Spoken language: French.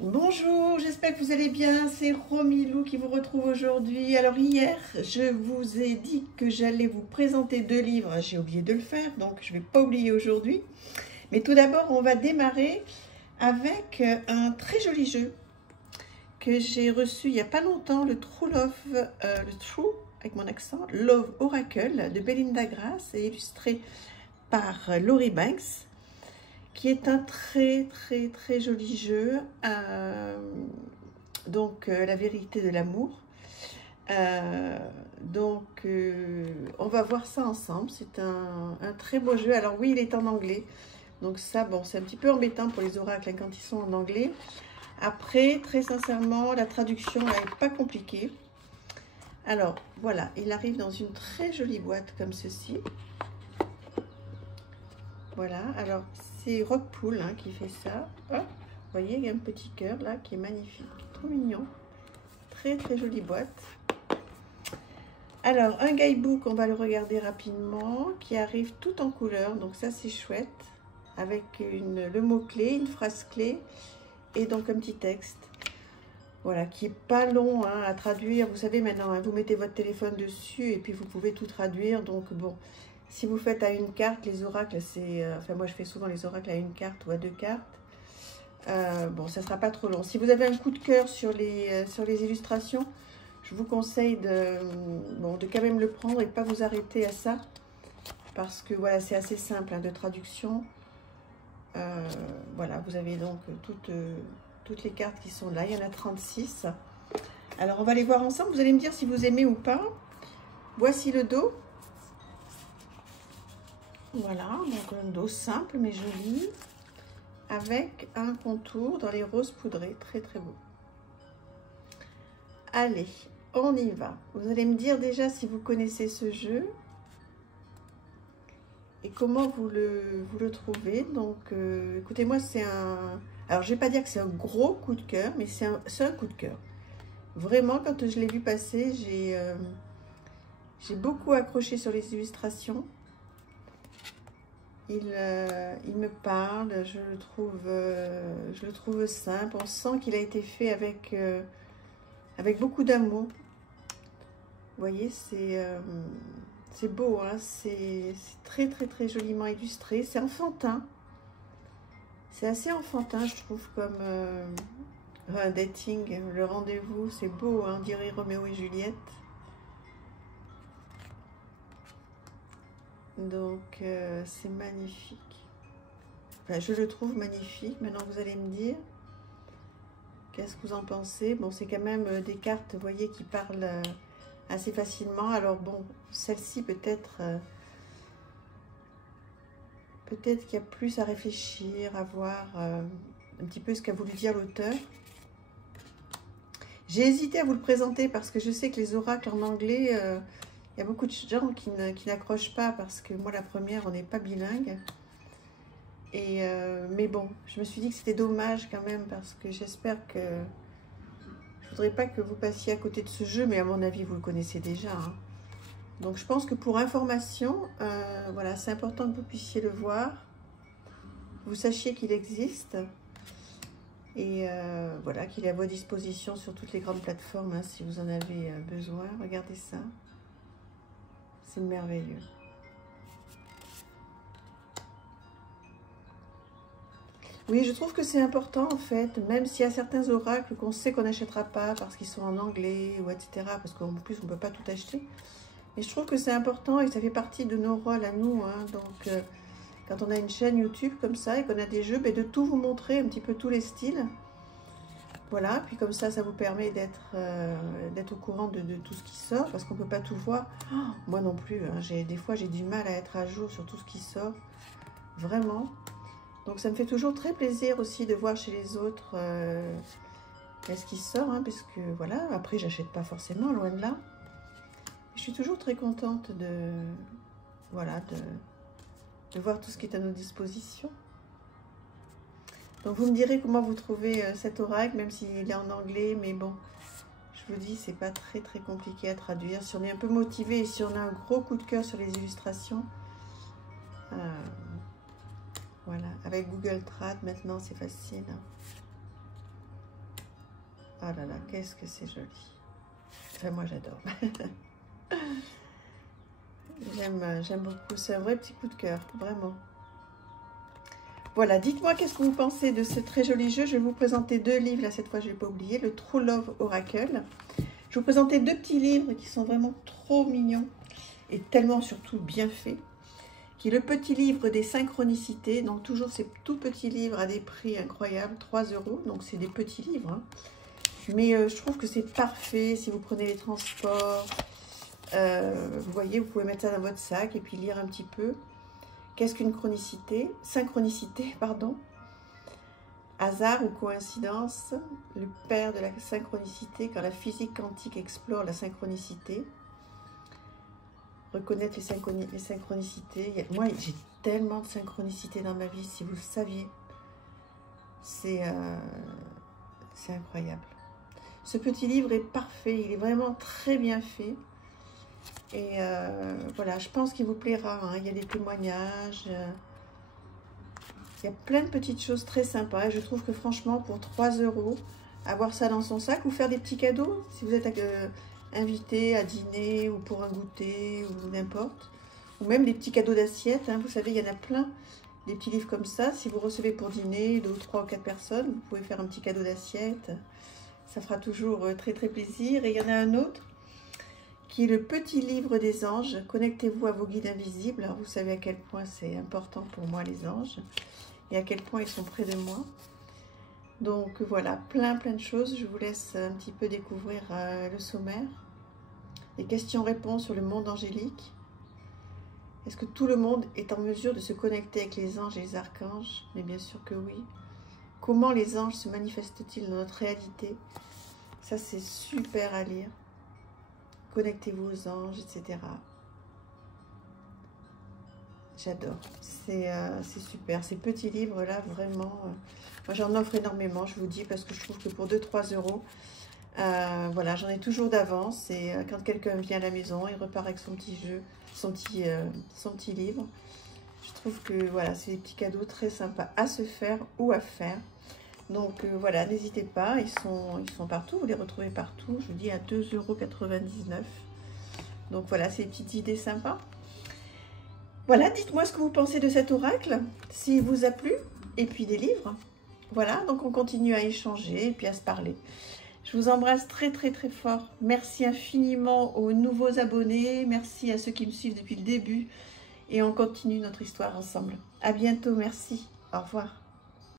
Bonjour, j'espère que vous allez bien, c'est Romilou qui vous retrouve aujourd'hui. Alors hier, je vous ai dit que j'allais vous présenter deux livres, j'ai oublié de le faire, donc je ne vais pas oublier aujourd'hui. Mais tout d'abord, on va démarrer avec un très joli jeu que j'ai reçu il n'y a pas longtemps, le True Love, le True, avec mon accent, Love Oracle de Belinda Grass et illustré par Laurie Banks, qui est un très joli jeu, la vérité de l'amour. On va voir ça ensemble. C'est un très beau jeu. Alors oui, il est en anglais, donc ça, bon, c'est un petit peu embêtant pour les oracles hein, quand ils sont en anglais. Après, très sincèrement, la traduction n'est pas compliquée. Alors voilà, il arrive dans une très jolie boîte comme ceci. Voilà, alors c'est Rockpool hein, qui fait ça. Hop, vous voyez, il y a un petit cœur là qui est magnifique, trop mignon. Très jolie boîte. Alors, un guidebook, on va le regarder rapidement, qui arrive tout en couleur, donc ça c'est chouette, avec le mot-clé, une phrase clé, et donc un petit texte. Voilà, qui est pas long hein, à traduire. Vous savez maintenant, hein, vous mettez votre téléphone dessus et puis vous pouvez tout traduire. Donc bon, si vous faites à une carte, les oracles, c'est... enfin moi je fais souvent les oracles à une carte ou à deux cartes. Bon, ça sera pas trop long. Si vous avez un coup de cœur sur les illustrations, je vous conseille de quand même le prendre et pas vous arrêter à ça. Parce que voilà, c'est assez simple hein, de traduction. Voilà, vous avez donc toutes les cartes qui sont là. Il y en a 36. Alors, on va les voir ensemble. Vous allez me dire si vous aimez ou pas. Voici le dos. Voilà, donc un dos simple mais joli. Avec un contour dans les roses poudrés. Très beau. Allez, on y va. Vous allez me dire déjà si vous connaissez ce jeu. Et comment vous le trouvez. Donc, écoutez, moi, c'est un... Alors, je ne vais pas dire que c'est un gros coup de cœur, mais c'est un coup de cœur. Vraiment, quand je l'ai vu passer, j'ai beaucoup accroché sur les illustrations. Il me parle, je le trouve simple. On sent qu'il a été fait avec beaucoup d'amour. Vous voyez, c'est beau, hein, c'est très joliment illustré. C'est enfantin. C'est assez enfantin, je trouve, comme un dating, le rendez-vous. C'est beau, hein, on dirait Roméo et Juliette. Donc, c'est magnifique. Enfin, je le trouve magnifique. Maintenant, vous allez me dire, qu'est-ce que vous en pensez? Bon, c'est quand même des cartes, vous voyez, qui parlent assez facilement. Alors, bon, celle-ci, peut-être qu'il y a plus à réfléchir, à voir un petit peu ce qu'a voulu dire l'auteur. J'ai hésité à vous le présenter parce que je sais que les oracles en anglais, il y a beaucoup de gens qui n'accrochent pas parce que moi, la première, on n'est pas bilingue. Mais bon, je me suis dit que c'était dommage quand même parce que j'espère que... Je voudrais pas que vous passiez à côté de ce jeu, mais à mon avis, vous le connaissez déjà. Hein. Donc, je pense que pour information, voilà, c'est important que vous puissiez le voir. Vous sachiez qu'il existe. Et voilà, qu'il est à votre disposition sur toutes les grandes plateformes, hein, si vous en avez besoin. Regardez ça. C'est merveilleux. Oui, je trouve que c'est important en fait, même s'il y a certains oracles qu'on sait qu'on n'achètera pas parce qu'ils sont en anglais ou etc. Parce qu'en plus, on ne peut pas tout acheter. Mais je trouve que c'est important et ça fait partie de nos rôles à nous. Hein. Donc, quand on a une chaîne YouTube comme ça et qu'on a des jeux, ben, de tout vous montrer un petit peu tous les styles. Voilà, puis comme ça vous permet d'être au courant de tout ce qui sort, parce qu'on ne peut pas tout voir. Oh, moi non plus, hein, des fois j'ai du mal à être à jour sur tout ce qui sort, vraiment. Donc ça me fait toujours très plaisir aussi de voir chez les autres ce qui sort, hein, parce que voilà, après j'achète pas forcément, loin de là. Je suis toujours très contente voilà, de voir tout ce qui est à nos dispositions. Donc vous me direz comment vous trouvez cet oracle, même s'il est en anglais, mais bon, je vous dis, c'est pas très compliqué à traduire. Si on est un peu motivé et si on a un gros coup de cœur sur les illustrations, voilà, avec Google Trad maintenant c'est facile. Ah là là, qu'est-ce que c'est joli. Enfin, moi, j'adore. J'aime beaucoup. C'est un vrai petit coup de cœur, vraiment. Voilà, dites-moi qu'est-ce que vous pensez de ce très joli jeu. Je vais vous présenter 2 livres, là, cette fois, je ne l'ai pas oublié. Le True Love Oracle. Je vais vous présenter 2 petits livres qui sont vraiment trop mignons et tellement, surtout, bien faits. Qui est le petit livre des synchronicités. Donc, toujours ces tout petits livres à des prix incroyables, 3 €. Donc, c'est des petits livres, hein. Mais je trouve que c'est parfait si vous prenez les transports. Vous voyez, vous pouvez mettre ça dans votre sac et puis lire un petit peu. Qu'est-ce qu'une chronicité? Synchronicité, pardon. Hasard ou coïncidence, le père de la synchronicité, quand la physique quantique explore la synchronicité. Reconnaître les synchronicités. Moi, j'ai tellement de synchronicités dans ma vie, si vous le saviez. C'est incroyable. Ce petit livre est parfait, il est vraiment très bien fait. Et voilà, je pense qu'il vous plaira, hein. Il y a des témoignages, il y a plein de petites choses très sympas. Et je trouve que franchement, pour 3 €, avoir ça dans son sac ou faire des petits cadeaux, si vous êtes invité à dîner ou pour un goûter ou n'importe. Ou même des petits cadeaux d'assiette, hein. Vous savez, il y en a plein, des petits livres comme ça. Si vous recevez pour dîner 2 ou 3 ou 4 personnes, vous pouvez faire un petit cadeau d'assiette. Ça fera toujours très très plaisir. Et il y en a un autre qui est le petit livre des anges. Connectez-vous à vos guides invisibles. Alors, vous savez à quel point c'est important pour moi les anges et à quel point ils sont près de moi. Donc voilà, plein de choses. Je vous laisse un petit peu découvrir le sommaire. Les questions-réponses sur le monde angélique. Est-ce que tout le monde est en mesure de se connecter avec les anges et les archanges? Mais bien sûr que oui. Comment les anges se manifestent-ils dans notre réalité? Ça, c'est super à lire. Connectez-vous aux anges, etc. J'adore. C'est super. Ces petits livres-là, vraiment, moi, j'en offre énormément, je vous dis, parce que je trouve que pour 2-3 €, voilà, j'en ai toujours d'avance. Et quand quelqu'un vient à la maison, il repart avec son petit jeu, son petit livre. Je trouve que voilà, c'est des petits cadeaux très sympas à se faire ou à faire. Donc voilà, n'hésitez pas, ils sont partout, vous les retrouvez partout. Je vous dis à 2,99 €. Donc voilà, c'est des petites idées sympas. Voilà, dites-moi ce que vous pensez de cet oracle, s'il vous a plu, et puis des livres. Voilà, donc on continue à échanger et puis à se parler. Je vous embrasse très fort. Merci infiniment aux nouveaux abonnés. Merci à ceux qui me suivent depuis le début. Et on continue notre histoire ensemble. À bientôt, merci. Au revoir.